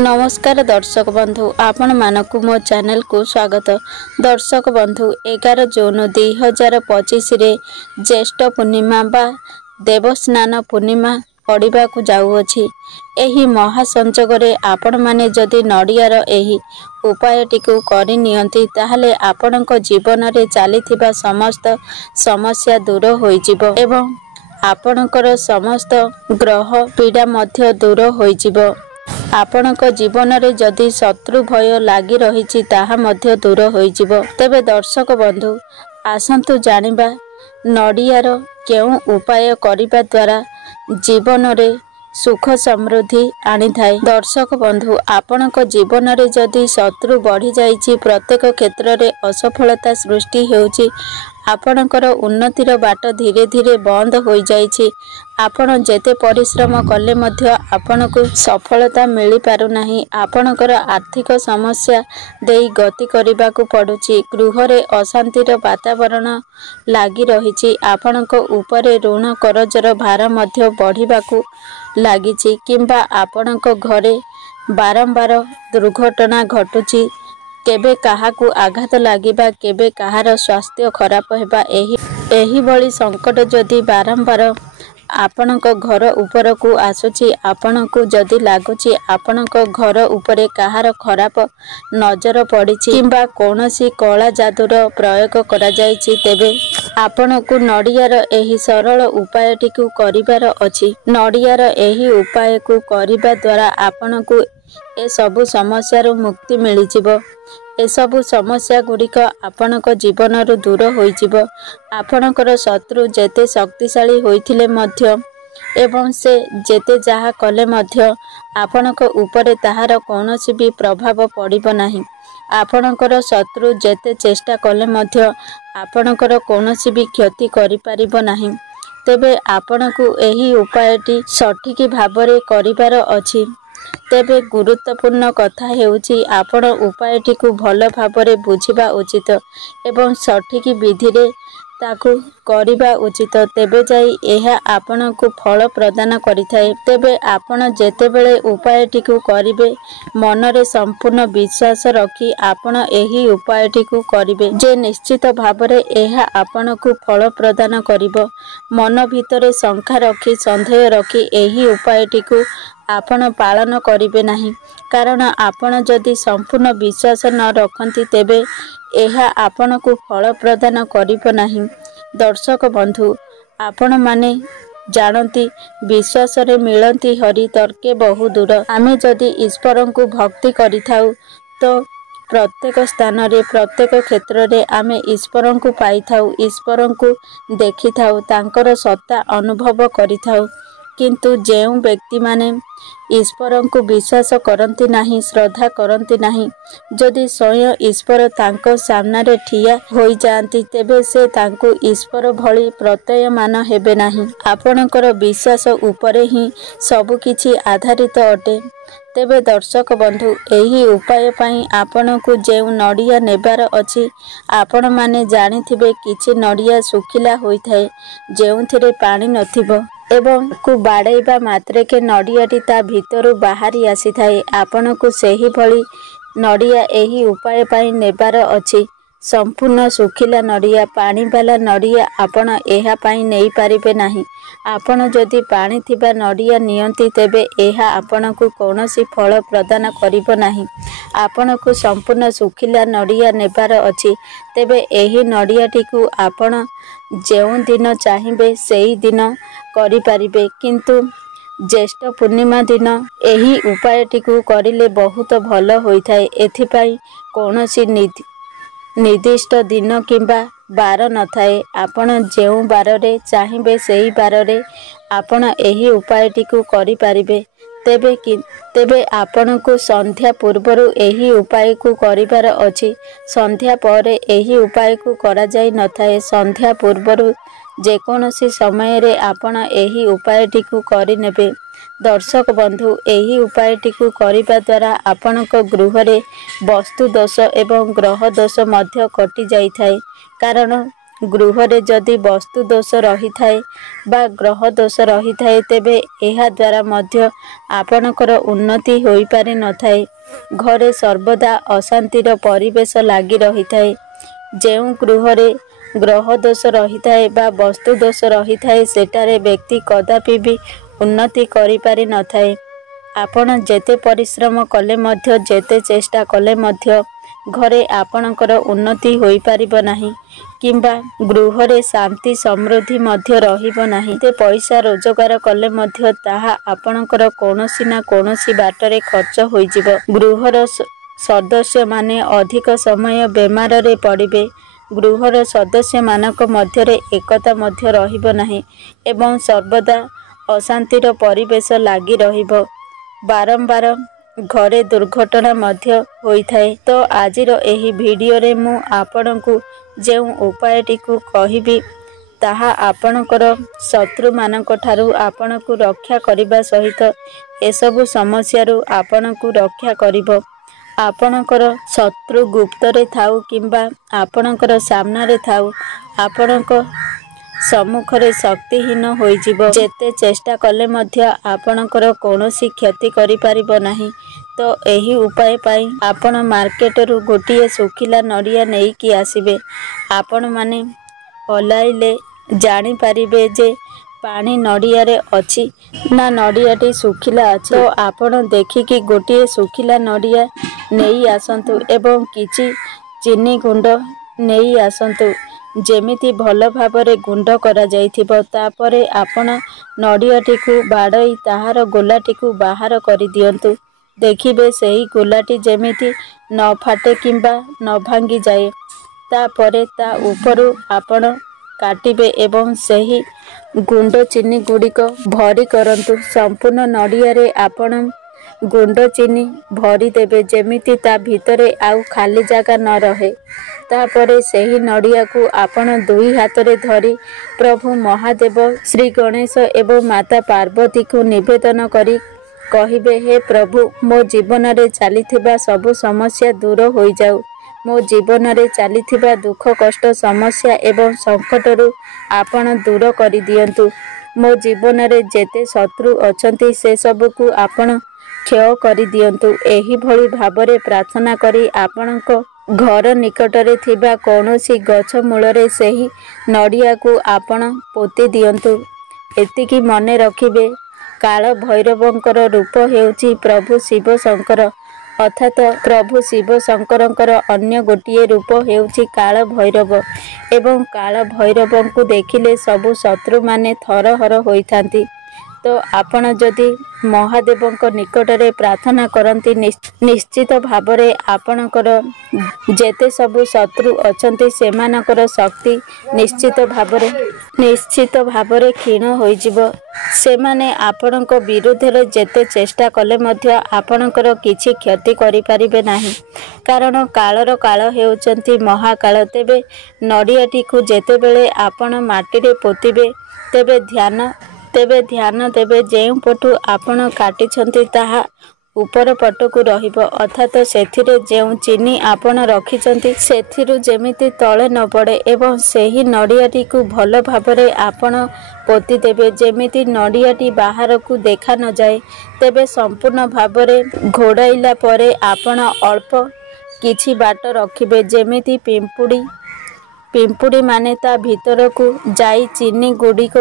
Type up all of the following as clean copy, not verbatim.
नमस्कार दर्शक बंधु आपण मानक मो चैनल को स्वागत। दर्शक बंधु 11 जून 2025 रे ज्येष्ठ पूर्णिमा बा देवस्नान पूर्णिमा पड़िबा को जाउअछि। एही महासंजोग रे आपण माने जदि नडियार एही उपायटी को करि नियंती ताहले आपणक जीवन रे चलीथिबा समस्त समस्या दूर होई जिवो एवं आपणकर समस्त ग्रह पीड़ा मध्य दूर होई जिवो। आपणक जीवन रे जदि शत्रु भय लागी रहिछि ताहा मध्य दूर होई जिवो। तेबे दर्शक बंधु आसंतु जानिबा नडियार केउ उपाय करिबा द्वारा जीवन रे सुख समृद्धि आनी थाए। दर्शक बंधु आपणक जीवन रे जदि शत्रु बढ़ी जाइछि प्रत्येक क्षेत्र रे असफलता सृष्टि हेउछि आपणकर उन्नतिर बाट धीरे धीरे बंद होई जाइछि। आपण जेते परिश्रम कले मध्य आपणको सफलता मिली पारु नाही। आपणकर आर्थिक समस्या देई गति करिबा को पडुछि। गृह रे अशांतिर वातावरण लागी रहिछि। आपणको ऊपरे ऋण करजर भार मध्य बढ़िबा को लागिछि किंबा आपणको घरे बारंबार दुर्घटना घटुछि। केबे काहाकू आघात लागिबा केबे काहार स्वास्थ्य खराब हेबा एही बड़ी संकट जदि बारंबार आपणक घर ऊपर को आसुछि आपणकू जदि लागुछि आपणक घर ऊपर काहार खराब नजर पड़िछि किंबा कोनोसी कला जादूर प्रयोग करा जाइछि तेबे आपणकू नडियार एही सरल उपायटी को करिबार अछि। नडियार एही उपाय को करिबा द्वारा आपणकू ए सबु समस्या रो मुक्ति मिली जिवो। ए सबु समस्या गुड़िक आपणक जीवन रु दूर होई जिवो। आपणकर शत्रु जेते शक्तिशाली होइथिले मध्य एवं से जेते जहा कले मध्य आपणक ऊपर ताहार कोनोसी भी प्रभाव पड़िबो नाही। आपणकर शत्रु जेते चेष्टा कले मध्य आपणकर कोनोसी भी क्षति करि पारिबो नाही। तेबे आपणकू एही उपायटी सठिक भाबरे करिबार अछि। तेबे गुरुत्वपूर्ण कथा हेउछि आपण उपायटी को भल भाबरे बुझिबा उचित एवं सठिक विधि रे ताकू करिबा उचित तेबे जाई एहा आपण को फल प्रदान करिथाए। तेबे आपण जेतेबेले उपायटी को करिबे मन रे संपूर्ण विश्वास रखी आपण एही उपायटी को करिबे जे निश्चित भाबरे एहा आपण को फल प्रदान करिवो। मन भितरे शंका रखी संदेह रखी एही उपायटी को आपण पालन करिबे नाही कारण आपण जदि संपूर्ण विश्वास न रखंती तेबे एहा आपण को फल प्रदान करिबो नाही। दर्शक बंधु आपण माने जानती विश्वास रे मिलंती हरि तर्के बहु दूर। आमे जदि ईश्वर को भक्ति करिथाउ तो प्रत्येक स्थान रे प्रत्येक क्षेत्र रे आमे ईश्वर को पाइथाउ ईश्वर को देखिथाउ तांकर सत्ता अनुभव करिथाउ। किंतु जेउ व्यक्ति माने ईश्वर को विश्वास करती नहीं श्रद्धा करती नहीं जदि स्वयं ईश्वर तांको सामने रे ठिया होई जाती तेबे से तांको ईश्वर भली प्रत्ययमान हेबे नहीं। आपणकर विश्वास उपरे ही सबु किछि आधारित अटे। तेबे दर्शक बंधु एही उपाय पई आपण को जेउ नडिया नेबार अछि आपण माने जानिथिबे किछि नडिया सुखिला होई थाए जेउथिरे पानी नथिबो एवं को बाड़ेबा मात्रे के नडियाटी ता भितरु बाहरी आसी थाए। आपण को सही भली नडिया एही उपाय पई नेबार अछि। संपूर्ण सुखिला नडिया पानी वाला नडिया आपण एहा पई नेई पारिबे नाही। आपण जदि पानी थिबा नडिया नियंती तेबे एहा आपण को कोनोसी फल प्रदान करिबो नाही। आपण को संपूर्ण सुखिला नडिया नेबार अछि तेबे एही नडियाटी को आपण जेउ दिन चाहिबे सेही दिन करि पारिबे किंतु ज्येष्ठ पूर्णिमा दिन एही उपायटी को करिले बहुत भल होई थाए। एथि पई कोनोसी निर्दिष्ट दिन किंबा बार न थाए। आपण जेउ बार रे चाहिबे सेही बार रे आपण एही उपायटी को करि पारिबे। तेबे आपण को संध्या पूर्वरु एही उपाय को करिबार अछि। संध्या परे एही उपाय को करा जाय न थाए। संध्या पूर्वरु जेकोनोसी समय रे आपण एही उपायटी को करि नेबे। दर्शक बंधु एही उपायटी को करिबा द्वारा आपणक गृह रे वस्तु दोष एवं ग्रह दोष मध्य कटि जाई थाए कारण ଗୃହରେ ଯଦି ବସ୍ତୁ ଦୋଷ ରହିଥାଏ ବା ଗ୍ରହ ଦୋଷ ରହିଥାଏ ତେବେ ଏହା ଦ୍ୱାରା ମଧ୍ୟ ଆପଣଙ୍କର ଉନ୍ନତି ହୋଇପାରି ନଥାଏ। ଘରେ ସର୍ବଦା ଅଶାନ୍ତିର ପରିବେଶ ଲାଗି ରହିଥାଏ। ଯେଉଁ ଗୃହରେ ଗ୍ରହ ଦୋଷ ରହିଥାଏ ବା ବସ୍ତୁ ଦୋଷ ରହିଥାଏ ସେଠାରେ ବ୍ୟକ୍ତି କଦାପି ବି ଉନ୍ନତି କରିପାରି ନଥାଏ। ଆପଣ ଯେତେ ପରିଶ୍ରମ କଲେ ମଧ୍ୟ ଯେତେ ଚେଷ୍ଟା କଲେ ମଧ୍ୟ ଘରେ ଆପଣଙ୍କର ଉନ୍ନତି ହୋଇପାରିବ ନାହିଁ କିମ୍ବା ଗୃହରେ ଶାନ୍ତି ସମୃଦ୍ଧି ମଧ୍ୟ ରହିବ ନାହିଁ। ଏତେ ପଇସା ରୋଜଗାର କଲେ ମଧ୍ୟ ତାହା ଆପଣଙ୍କର କୌଣସି ନା କୌଣସି ବାଟରେ ଖର୍ଚ୍ଚ ହୋଇଯିବ। ଗୃହର ସଦସ୍ୟମାନେ ଅଧିକ ସମୟ ବେମାରରେ ପଡ଼ିବେ। ଗୃହର ସଦସ୍ୟମାନଙ୍କ ମଧ୍ୟରେ ଏକତା ମଧ୍ୟ ରହିବ ନାହିଁ ଏବଂ ସର୍ବଦା ଅଶାନ୍ତିର ପରିବେଶ ଲାଗି ରହିବ। ବାରମ୍ବାର ଘରେ ଦୁର୍ଘଟଣା ମଧ୍ୟ ହୋଇଥାଏ। ତ ଆଜିର ଏହି ଭିଡ଼ିଓରେ ମୁଁ ଆପଣଙ୍କୁ ଯେଉଁ ଉପାୟଟିକୁ କହିବି ତାହା ଆପଣଙ୍କର ଶତ୍ରୁମାନଙ୍କ ଠାରୁ ଆପଣଙ୍କୁ ରକ୍ଷା କରିବା ସହିତ ଏସବୁ ସମସ୍ୟାରୁ ଆପଣଙ୍କୁ ରକ୍ଷା କରିବ। ଆପଣଙ୍କର ଶତ୍ରୁ ଗୁପ୍ତରେ ଥାଉ କିମ୍ବା ଆପଣଙ୍କର ସାମ୍ନାରେ ଥାଉ ଆପଣଙ୍କ ସମ୍ମୁଖରେ ଶକ୍ତିହୀନ ହୋଇଯିବ। ଯେତେ ଚେଷ୍ଟା କଲେ ମଧ୍ୟ ଆପଣଙ୍କର କୌଣସି କ୍ଷତି କରିପାରିବ ନାହିଁ। ତ ଏହି ଉପାୟ ପାଇଁ ଆପଣ ମାର୍କେଟରୁ ଗୋଟିଏ ଶୁଖିଲା ନଡ଼ିଆ ନେଇକି ଆସିବେ। ଆପଣମାନେ ହଲାଇଲେ ଜାଣିପାରିବେ ଯେ ପାଣି ନଡ଼ିଆରେ ଅଛି ନା ନଡ଼ିଆଟି ଶୁଖିଲା ଅଛି। ତ ଆପଣ ଦେଖିକି ଗୋଟିଏ ଶୁଖିଲା ନଡ଼ିଆ ନେଇ ଆସନ୍ତୁ ଏବଂ କିଛି ଚିନି ଗୁଣ୍ଡ ନେଇ ଆସନ୍ତୁ ଯେମିତି ଭଲ ଭାବରେ ଗୁଣ୍ଡ କରାଯାଇଥିବ। ତାପରେ ଆପଣ ନଡ଼ିଆଟିକୁ ବାଡ଼େଇ ତାହାର ଗୋଲାଟିକୁ ବାହାର କରିଦିଅନ୍ତୁ। ଦେଖିବେ ସେହି ଗୋଲାଟି ଯେମିତି ନ ଫାଟେ କିମ୍ବା ନ ଭାଙ୍ଗିଯାଏ। ତାପରେ ତା ଉପରୁ ଆପଣ କାଟିବେ ଏବଂ ସେହି ଗୁଣ୍ଡ ଚିନି ଗୁଡ଼ିକ ଭରି କରନ୍ତୁ। ସମ୍ପୂର୍ଣ୍ଣ ନଡ଼ିଆରେ ଆପଣ ଗୁଣ୍ଡ ଚିନି ଭରିଦେବେ ଯେମିତି ତା ଭିତରେ ଆଉ ଖାଲି ଜାଗା ନ ରହେ। ତାପରେ ସେହି ନଡ଼ିଆକୁ ଆପଣ ଦୁଇ ହାତରେ ଧରି ପ୍ରଭୁ ମହାଦେବ, ଶ୍ରୀ ଗଣେଶ ଏବଂ ମାତା ପାର୍ବତୀଙ୍କୁ ନିବେଦନ କରି କହିବେ, ହେ ପ୍ରଭୁ, ମୋ ଜୀବନରେ ଚାଲିଥିବା ସବୁ ସମସ୍ୟା ଦୂର ହୋଇଯାଉ। ମୋ ଜୀବନରେ ଚାଲିଥିବା ଦୁଃଖ କଷ୍ଟ ସମସ୍ୟା ଏବଂ ସଙ୍କଟରୁ ଆପଣ ଦୂର କରିଦିଅନ୍ତୁ। ମୋ ଜୀବନରେ ଯେତେ ଶତ୍ରୁ ଅଛନ୍ତି ସେସବୁକୁ ଆପଣ କ୍ଷୟ କରିଦିଅନ୍ତୁ। ଏହିଭଳି ଭାବରେ ପ୍ରାର୍ଥନା କରି ଆପଣଙ୍କ ଘର ନିକଟରେ ଥିବା କୌଣସି ଗଛ ମୂଳରେ ସେହି ନଡ଼ିଆକୁ ଆପଣ ପୋତି ଦିଅନ୍ତୁ। ଏତିକି ମନେ ରଖିବେ, କାଳ ଭୈରବଙ୍କର ରୂପ ହେଉଛି ପ୍ରଭୁ ଶିବ ଶଙ୍କର, ଅର୍ଥାତ୍ ପ୍ରଭୁ ଶିବ ଶଙ୍କରଙ୍କର ଅନ୍ୟ ଗୋଟିଏ ରୂପ ହେଉଛି କାଳ ଭୈରବ ଏବଂ କାଳ ଭୈରବଙ୍କୁ ଦେଖିଲେ ସବୁ ଶତ୍ରୁମାନେ ଥରହର ହୋଇଥାନ୍ତି। ତ ଆପଣ ଯଦି ମହାଦେବଙ୍କ ନିକଟରେ ପ୍ରାର୍ଥନା କରନ୍ତି ନିଶ୍ଚିତ ଭାବରେ ଆପଣଙ୍କର ଯେତେ ସବୁ ଶତ୍ରୁ ଅଛନ୍ତି ସେମାନଙ୍କର ଶକ୍ତି ନିଶ୍ଚିତ ଭାବରେ କ୍ଷୀଣ ହୋଇଯିବ। ସେମାନେ ଆପଣଙ୍କ ବିରୁଦ୍ଧରେ ଯେତେ ଚେଷ୍ଟା କଲେ ମଧ୍ୟ ଆପଣଙ୍କର କିଛି କ୍ଷତି କରିପାରିବେ ନାହିଁ। କାରଣ କାଳର କାଳ ହେଉଛନ୍ତି ମହାକାଳ। ତେବେ ନଡ଼ିଆଟିକୁ ଯେତେବେଳେ ଆପଣ ମାଟିରେ ପୋତିବେ ତେବେ ଧ୍ୟାନ ଦେବେ ଯେଉଁ ପଟୁ ଆପଣ କାଟିଛନ୍ତି ତାହା ଉପର ପଟକୁ ରହିବ, ଅର୍ଥାତ୍ ସେଥିରେ ଯେଉଁ ଚିନି ଆପଣ ରଖିଛନ୍ତି ସେଥିରୁ ଯେମିତି ତଳେ ନ ପଡ଼େ ଏବଂ ସେହି ନଡ଼ିଆଟିକୁ ଭଲ ଭାବରେ ଆପଣ ପୋତିଦେବେ ଯେମିତି ନଡ଼ିଆଟି ବାହାରକୁ ଦେଖା ନଯାଏ। ତେବେ ସମ୍ପୂର୍ଣ୍ଣ ଭାବରେ ଘୋଡ଼ାଇଲା ପରେ ଆପଣ ଅଳ୍ପ କିଛି ବାଟ ରଖିବେ ଯେମିତି ପିମ୍ପୁଡ଼ିମାନେ ତା ଭିତରକୁ ଯାଇ ଚିନି ଗୁଡ଼ିକ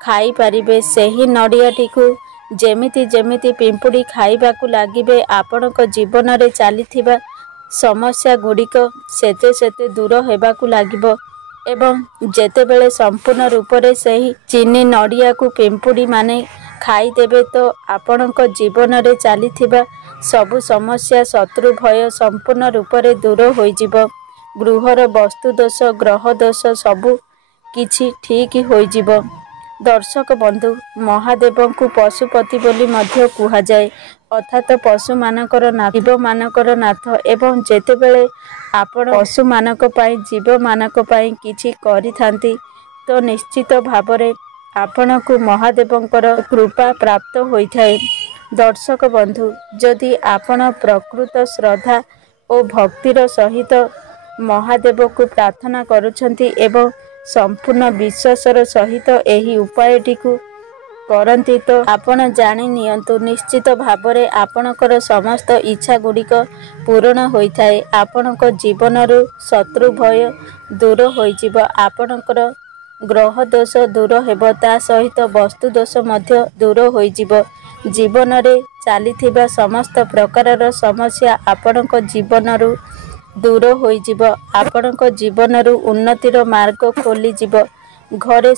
ଖାଇପାରିବେ। ସେହି ନଡ଼ିଆଟିକୁ ଯେମିତି ପିମ୍ପୁଡ଼ି ଖାଇବାକୁ ଲାଗିବେ ଆପଣଙ୍କ ଜୀବନରେ ଚାଲିଥିବା ସମସ୍ୟା ଗୁଡ଼ିକ ସେତେ ଦୂର ହେବାକୁ ଲାଗିବ ଏବଂ ଯେତେବେଳେ ସମ୍ପୂର୍ଣ୍ଣ ରୂପରେ ସେହି ଚିନି ନଡ଼ିଆକୁ ପିମ୍ପୁଡ଼ିମାନେ ଖାଇଦେବେ ତ ଆପଣଙ୍କ ଜୀବନରେ ଚାଲିଥିବା ସବୁ ସମସ୍ୟା, ଶତ୍ରୁ ଭୟ ସମ୍ପୂର୍ଣ୍ଣ ରୂପରେ ଦୂର ହୋଇଯିବ। ଗୃହର ବସ୍ତୁ ଦୋଷ, ଗ୍ରହ ଦୋଷ ସବୁ କିଛି ଠିକ୍ ହୋଇଯିବ। ଦର୍ଶକ ବନ୍ଧୁ, ମହାଦେବଙ୍କୁ ପଶୁପତି ବୋଲି ମଧ୍ୟ କୁହାଯାଏ, ଅର୍ଥାତ୍ ପଶୁମାନଙ୍କର ନାଥ, ଜୀବମାନଙ୍କର ନାଥ ଏବଂ ଯେତେବେଳେ ଆପଣ ପଶୁମାନଙ୍କ ପାଇଁ, ଜୀବମାନଙ୍କ ପାଇଁ କିଛି କରିଥାନ୍ତି ତ ନିଶ୍ଚିତ ଭାବରେ ଆପଣଙ୍କୁ ମହାଦେବଙ୍କର କୃପା ପ୍ରାପ୍ତ ହୋଇଥାଏ। ଦର୍ଶକ ବନ୍ଧୁ, ଯଦି ଆପଣ ପ୍ରକୃତ ଶ୍ରଦ୍ଧା ଓ ଭକ୍ତିର ସହିତ ମହାଦେବକୁ ପ୍ରାର୍ଥନା କରୁଛନ୍ତି ଏବଂ संपूर्ण विश्वासर सहित एही उपायटिकु करंती तो आपण जानि नियंतु निश्चित भावरे आपणकर समस्त इच्छा गुड़िक पूरण होइथाए। आपणक जीवनरु शत्रु भय दूर होइजिब, आपणकर ग्रह दोष दूर हेब, ता सहित वस्तु दोष मध्य दूर होइजिब। जीवन रे चलीथिबा समस्त प्रकारर समस्या आपणक जीवनरु दूर होइजिब। आपणक जीवनरु उन्नतिर मार्ग खोलिजिब। घरे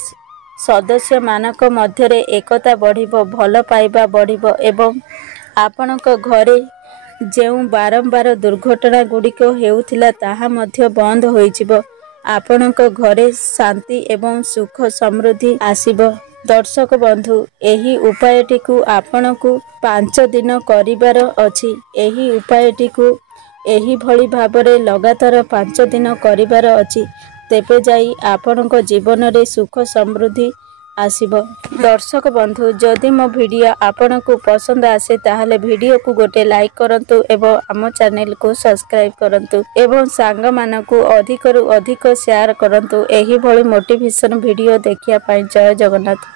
सदस्य मानक मध्यरे एकता बढ़िब, भल पाइबा बढ़िब एवं आपणक घरे जेउ बारंबार दुर्घटना गुड़िक हेउथिला ताहा मध्य बंद होइजिब। आपणक घरे शांति एवं सुख समृद्धि आसिब। दर्शक बंधु, एही उपायटिकु आपणकु 5 दिन करिबार अछि। एही उपायटिकु एही भली भाबरे लगातार 5 दिन करिबार अछि, तेबे जाई आपणक जीवन रे सुख समृद्धि आसिब। दर्शक बंधु, जदि मो वीडियो आपणकु पसंद आसे ताहले वीडियो को गोटे लाइक करंतु एवं आम चैनल को सब्सक्राइब करंतु एवं सांग मानकु अधिक रु अधिक शेयर करंतु। एही भली मोटिवेशन वीडियो देखिया पाई। जय जगन्नाथ।